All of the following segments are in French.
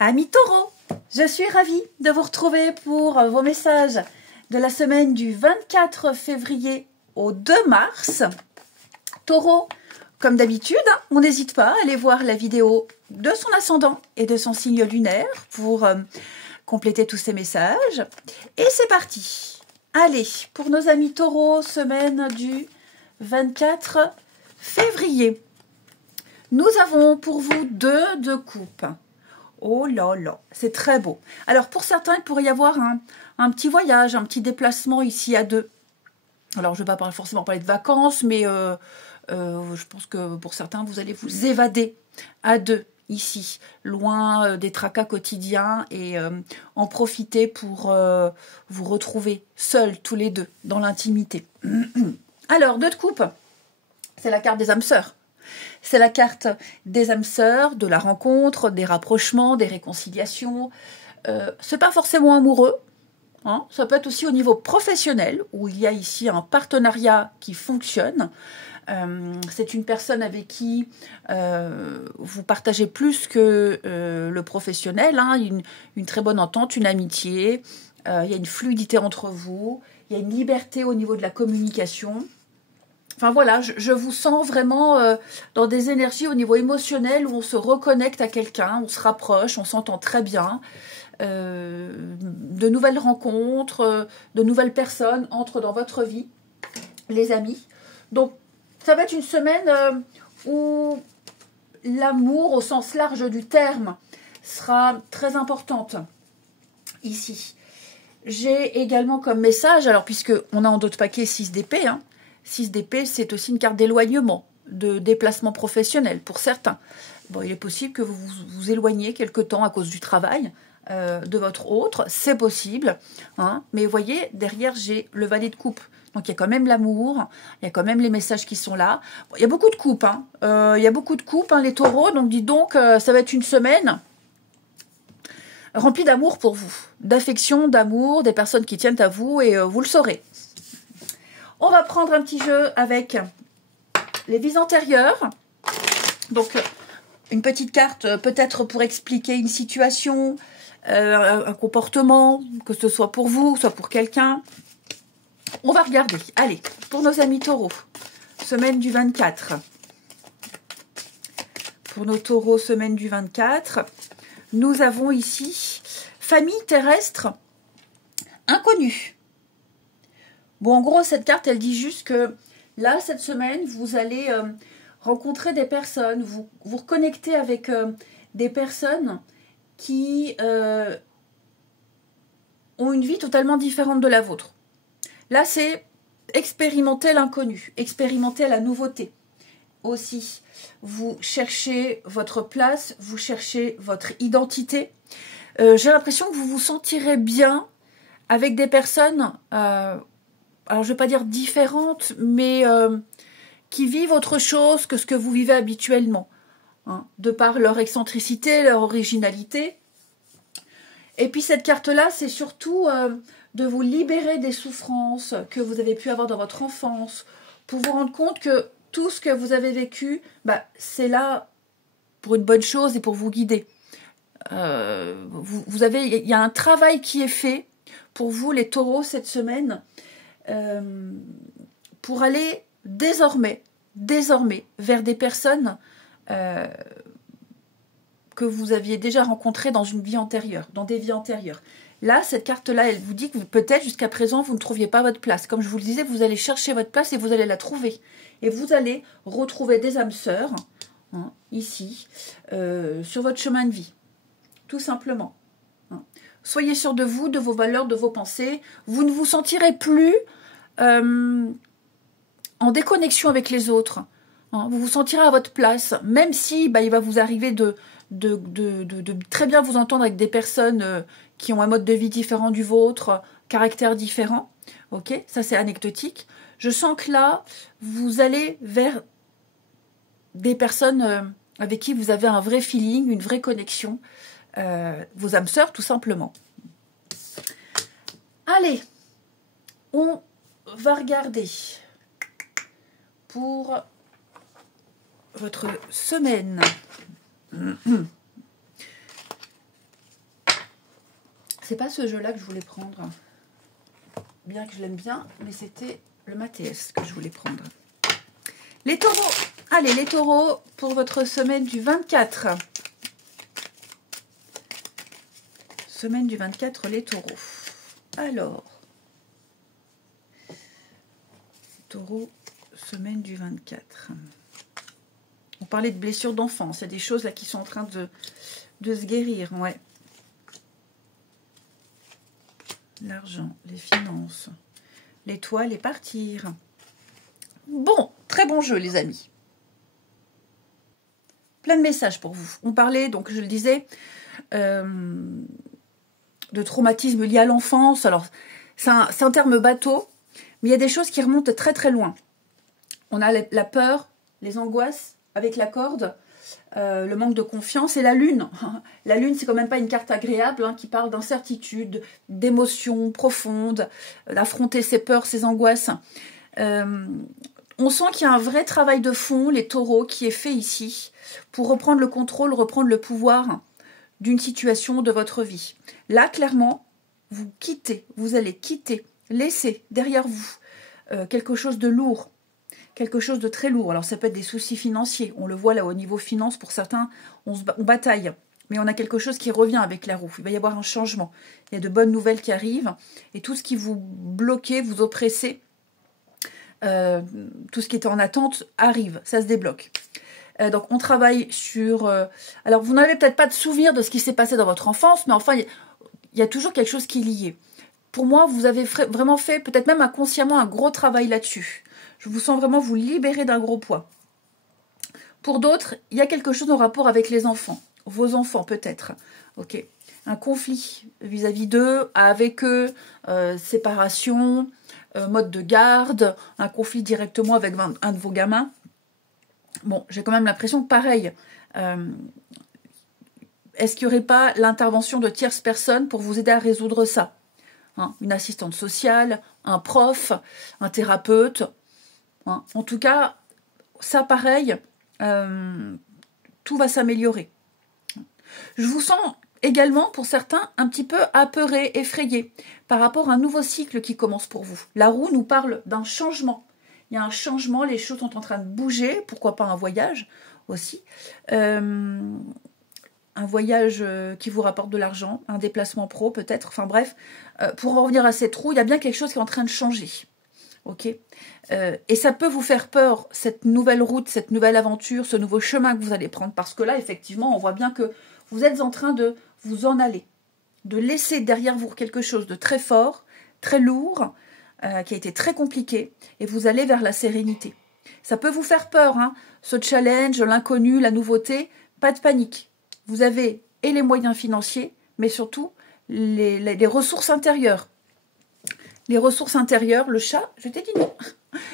Amis taureaux, je suis ravie de vous retrouver pour vos messages de la semaine du 24 février au 2 mars. Taureau, comme d'habitude, on n'hésite pas à aller voir la vidéo de son ascendant et de son signe lunaire pour compléter tous ces messages. Et c'est parti. Allez, pour nos amis taureaux, semaine du 24 février. Nous avons pour vous deux de coupe. Oh là là, c'est très beau. Alors pour certains, il pourrait y avoir un petit voyage, un petit déplacement ici à deux. Alors je ne vais pas forcément parler de vacances, mais je pense que pour certains, vous allez vous évader à deux ici, loin des tracas quotidiens et en profiter pour vous retrouver seuls tous les deux dans l'intimité. Alors, deux de coupe, c'est la carte des âmes sœurs. C'est la carte des âmes sœurs, de la rencontre, des rapprochements, des réconciliations. C'est pas forcément amoureux, hein. Ça peut être aussi au niveau professionnel, où il y a ici un partenariat qui fonctionne. C'est une personne avec qui vous partagez plus que le professionnel, hein. Une très bonne entente, une amitié, il y a une fluidité entre vous, il y a une liberté au niveau de la communication. Enfin voilà, je vous sens vraiment dans des énergies au niveau émotionnel où on se reconnecte à quelqu'un, on se rapproche, on s'entend très bien. De nouvelles rencontres, de nouvelles personnes entrent dans votre vie, les amis. Donc ça va être une semaine où l'amour au sens large du terme sera très importante ici. J'ai également comme message, alors puisque on a en d'autres paquets 6 d'épée, 6 d'épée, c'est aussi une carte d'éloignement, de déplacement professionnel pour certains. Bon, il est possible que vous vous éloigniez quelque temps à cause du travail de votre autre, c'est possible, hein, mais vous voyez, derrière j'ai le valet de coupe. Donc il y a quand même l'amour, il y a quand même les messages qui sont là. Bon, il y a beaucoup de coupes, il y a beaucoup de coupes, les taureaux, donc dites donc, ça va être une semaine remplie d'amour pour vous, d'affection, d'amour, des personnes qui tiennent à vous et vous le saurez. On va prendre un petit jeu avec les vies antérieures. Donc, une petite carte peut-être pour expliquer une situation, un comportement, que ce soit pour vous, soit pour quelqu'un. On va regarder. Allez, pour nos amis taureaux, semaine du 24. Pour nos taureaux, semaine du 24, nous avons ici famille terrestre inconnue. Bon, en gros, cette carte, elle dit juste que là, cette semaine, vous allez rencontrer des personnes, vous reconnecter avec des personnes qui ont une vie totalement différente de la vôtre. Là, c'est expérimenter l'inconnu, expérimenter la nouveauté. Aussi, vous cherchez votre place, vous cherchez votre identité. J'ai l'impression que vous vous sentirez bien avec des personnes... alors je ne vais pas dire différentes, mais qui vivent autre chose que ce que vous vivez habituellement, de par leur excentricité, leur originalité. Et puis cette carte-là, c'est surtout de vous libérer des souffrances que vous avez pu avoir dans votre enfance, pour vous rendre compte que tout ce que vous avez vécu, c'est là pour une bonne chose et pour vous guider. Il y a un travail qui est fait pour vous, les taureaux, cette semaine, pour aller désormais vers des personnes que vous aviez déjà rencontrées dans une vie antérieure, dans des vies antérieures. Là, cette carte-là, elle vous dit que peut-être jusqu'à présent, vous ne trouviez pas votre place. Comme je vous le disais, vous allez chercher votre place et vous allez la trouver. Et vous allez retrouver des âmes sœurs, ici, sur votre chemin de vie. Tout simplement. Soyez sûr de vous, de vos valeurs, de vos pensées. Vous ne vous sentirez plus en déconnexion avec les autres. Vous vous sentirez à votre place, même si il va vous arriver de très bien vous entendre avec des personnes qui ont un mode de vie différent du vôtre, caractère différent. Ok, ça c'est anecdotique. Je sens que là, vous allez vers des personnes avec qui vous avez un vrai feeling, une vraie connexion. Vos âmes sœurs, tout simplement. Allez, on va regarder pour votre semaine. C'est pas ce jeu-là que je voulais prendre. Bien que je l'aime bien, mais c'était le Mathias que je voulais prendre. Les taureaux. Allez, les taureaux, pour votre semaine du 24. Semaine du 24, les taureaux. Alors, taureau, semaine du 24. On parlait de blessures d'enfance. Il y a des choses là qui sont en train de se guérir. Ouais. L'argent, les finances, l'étoile et partir. Bon, très bon jeu les amis. Plein de messages pour vous. On parlait, donc je le disais, de traumatisme lié à l'enfance. Alors, c'est un terme bateau, mais il y a des choses qui remontent très très loin. On a la peur, les angoisses avec la corde, le manque de confiance et la lune. La lune, c'est quand même pas une carte agréable hein, qui parle d'incertitude, d'émotions profondes, d'affronter ses peurs, ses angoisses. On sent qu'il y a un vrai travail de fond, les taureaux, qui est fait ici pour reprendre le contrôle, reprendre le pouvoir d'une situation de votre vie. Là, clairement, vous allez quitter, laisser derrière vous quelque chose de lourd, quelque chose de très lourd. Alors, ça peut être des soucis financiers. On le voit là au niveau finance, pour certains, on bataille. Mais on a quelque chose qui revient avec la roue. Il va y avoir un changement. Il y a de bonnes nouvelles qui arrivent. Et tout ce qui vous bloquait, vous oppressait, tout ce qui était en attente arrive. Ça se débloque. Donc, on travaille sur... alors, vous n'avez peut-être pas de souvenir de ce qui s'est passé dans votre enfance, mais enfin, il y a toujours quelque chose qui est lié. Pour moi, vous avez vraiment fait, peut-être même inconsciemment, un gros travail là-dessus. Je vous sens vraiment vous libérer d'un gros poids. Pour d'autres, il y a quelque chose en rapport avec les enfants. Vos enfants, peut-être. Ok. Un conflit vis-à-vis d'eux, avec eux, séparation, mode de garde, un conflit directement avec un de vos gamins. Bon, j'ai quand même l'impression que pareil. Est-ce qu'il n'y aurait pas l'intervention de tierces personnes pour vous aider à résoudre ça hein, une assistante sociale, un prof, un thérapeute. Hein. En tout cas, ça pareil, tout va s'améliorer. Je vous sens également, pour certains, un petit peu apeurés, effrayés par rapport à un nouveau cycle qui commence pour vous. La roue nous parle d'un changement. Il y a un changement, les choses sont en train de bouger, pourquoi pas un voyage aussi. Un voyage qui vous rapporte de l'argent, un déplacement pro peut-être, enfin bref. Pour en revenir à cette roue, il y a bien quelque chose qui est en train de changer. Ok. Et ça peut vous faire peur, cette nouvelle route, cette nouvelle aventure, ce nouveau chemin que vous allez prendre. Parce que là, effectivement, on voit bien que vous êtes en train de vous en aller. De laisser derrière vous quelque chose de très fort, très lourd, qui a été très compliqué. Et vous allez vers la sérénité. Ça peut vous faire peur, hein, ce challenge, l'inconnu, la nouveauté. Pas de panique. Vous avez et les moyens financiers, mais surtout les ressources intérieures. Les ressources intérieures, le chat, je t'ai dit non.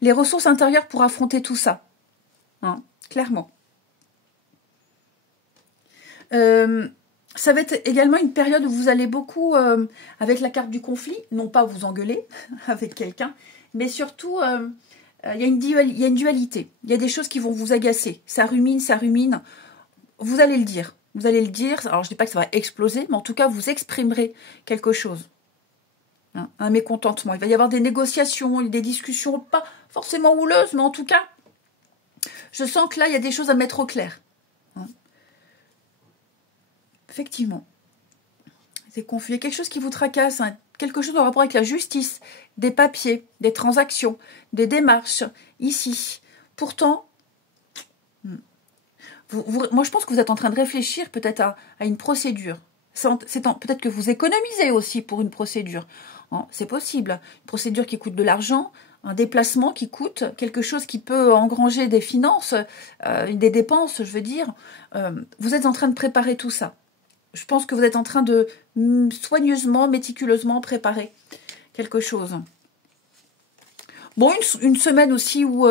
Les ressources intérieures pour affronter tout ça. Hein, clairement. Ça va être également une période où vous allez beaucoup, avec la carte du conflit, non pas vous engueuler avec quelqu'un, mais surtout, il y a une dualité. Il y a des choses qui vont vous agacer. Ça rumine, ça rumine. Vous allez le dire. Vous allez le dire. Alors, je ne dis pas que ça va exploser, mais en tout cas, vous exprimerez quelque chose. Hein, un mécontentement. Il va y avoir des négociations, des discussions, pas forcément houleuses, mais en tout cas, je sens que là, il y a des choses à mettre au clair. Hein. Effectivement. C'est confus. Il y a quelque chose qui vous tracasse, hein, quelque chose en rapport avec la justice, des papiers, des transactions, des démarches, ici. Pourtant, moi, je pense que vous êtes en train de réfléchir peut-être à une procédure. Peut-être que vous économisez aussi pour une procédure. Hein, c'est possible. Une procédure qui coûte de l'argent, un déplacement qui coûte, quelque chose qui peut engranger des finances, des dépenses, je veux dire. Vous êtes en train de préparer tout ça. Je pense que vous êtes en train de soigneusement, méticuleusement préparer quelque chose. Bon, une semaine aussi où...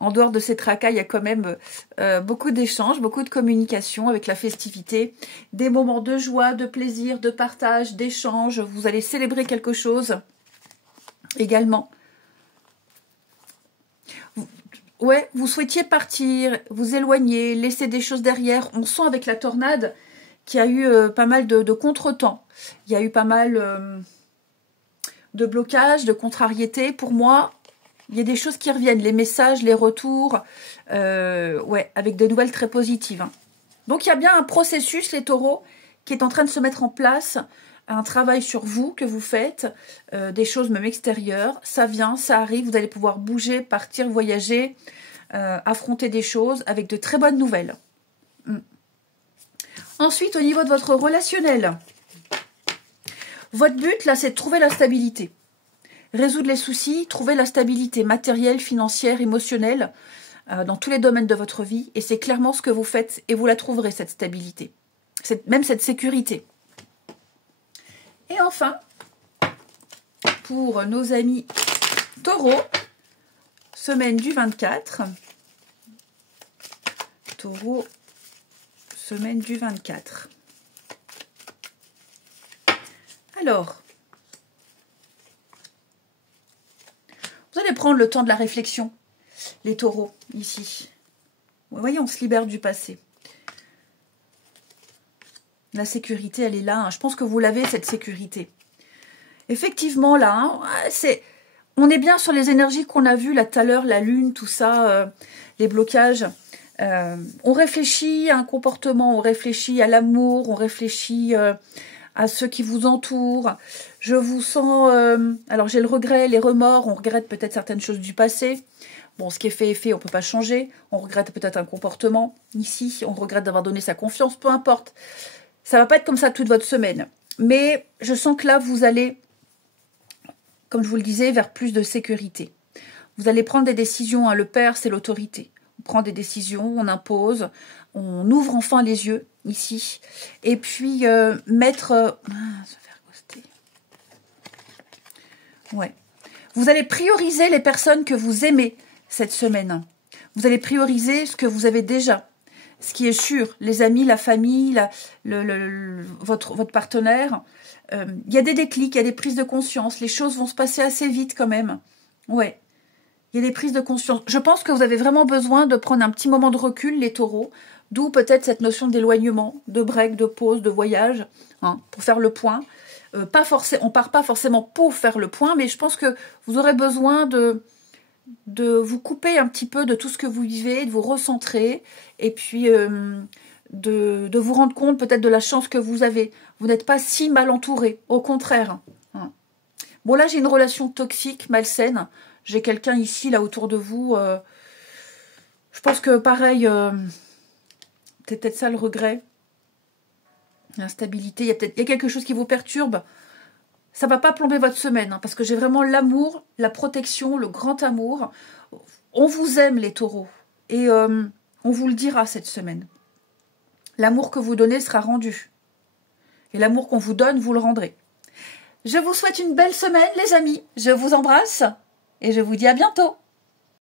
en dehors de ces tracas, il y a quand même beaucoup d'échanges, beaucoup de communication avec la festivité, des moments de joie, de plaisir, de partage, d'échange. Vous allez célébrer quelque chose également. Vous souhaitiez partir, vous éloigner, laisser des choses derrière. On sent avec la tornade qu'il y a eu pas mal de contretemps. Il y a eu pas mal de blocages, de contrariétés. Pour moi, il y a des choses qui reviennent, les messages, les retours, ouais, avec des nouvelles très positives. Hein. Donc, il y a bien un processus, les taureaux, qui est en train de se mettre en place, un travail sur vous que vous faites, des choses même extérieures. Ça vient, ça arrive, vous allez pouvoir bouger, partir, voyager, affronter des choses avec de très bonnes nouvelles. Ensuite, au niveau de votre relationnel, votre but, là, c'est de trouver la stabilité. Résoudre les soucis, trouver la stabilité matérielle, financière, émotionnelle, dans tous les domaines de votre vie. Et c'est clairement ce que vous faites et vous la trouverez, cette stabilité. Même cette sécurité. Et enfin, pour nos amis taureaux, semaine du 24. Taureau, semaine du 24. Alors, vous allez prendre le temps de la réflexion, les taureaux, ici. Vous voyez, on se libère du passé. La sécurité, elle est là. Hein. Je pense que vous l'avez, cette sécurité. Effectivement, là, hein, on est bien sur les énergies qu'on a vues là tout à l'heure, la lune, tout ça, les blocages. On réfléchit à un comportement, on réfléchit à l'amour, on réfléchit à ceux qui vous entourent. Je vous sens... alors, j'ai le regret, les remords, on regrette peut-être certaines choses du passé. Bon, ce qui est fait est fait, on ne peut pas changer. On regrette peut-être un comportement. Ici, on regrette d'avoir donné sa confiance, peu importe. Ça ne va pas être comme ça toute votre semaine. Mais je sens que là, vous allez, comme je vous le disais, vers plus de sécurité. Vous allez prendre des décisions. Hein. Le père, c'est l'autorité. On prend des décisions, on impose, on ouvre enfin les yeux, ici. Et puis, mettre... se faire ghoster. Ouais. Vous allez prioriser les personnes que vous aimez cette semaine. Vous allez prioriser ce que vous avez déjà. Ce qui est sûr, les amis, la famille, votre partenaire. Il y a des déclics, il y a des prises de conscience. Les choses vont se passer assez vite quand même. Ouais. Il y a des prises de conscience. Je pense que vous avez vraiment besoin de prendre un petit moment de recul, les taureaux. D'où peut-être cette notion d'éloignement, de break, de pause, de voyage, hein, pour faire le point. On ne part pas forcément pour faire le point, mais je pense que vous aurez besoin de vous couper un petit peu de tout ce que vous vivez, de vous recentrer, et puis de vous rendre compte peut-être de la chance que vous avez. Vous n'êtes pas si mal entouré, au contraire. Hein. Bon, là, j'ai une relation toxique, malsaine. J'ai quelqu'un ici, là, autour de vous. Je pense que, pareil, c'est peut-être ça le regret. L'instabilité, il y a quelque chose qui vous perturbe. Ça ne va pas plomber votre semaine, hein, parce que j'ai vraiment l'amour, la protection, le grand amour. On vous aime, les taureaux. Et on vous le dira cette semaine. L'amour que vous donnez sera rendu. Et l'amour qu'on vous donne, vous le rendrez. Je vous souhaite une belle semaine, les amis. Je vous embrasse et je vous dis à bientôt.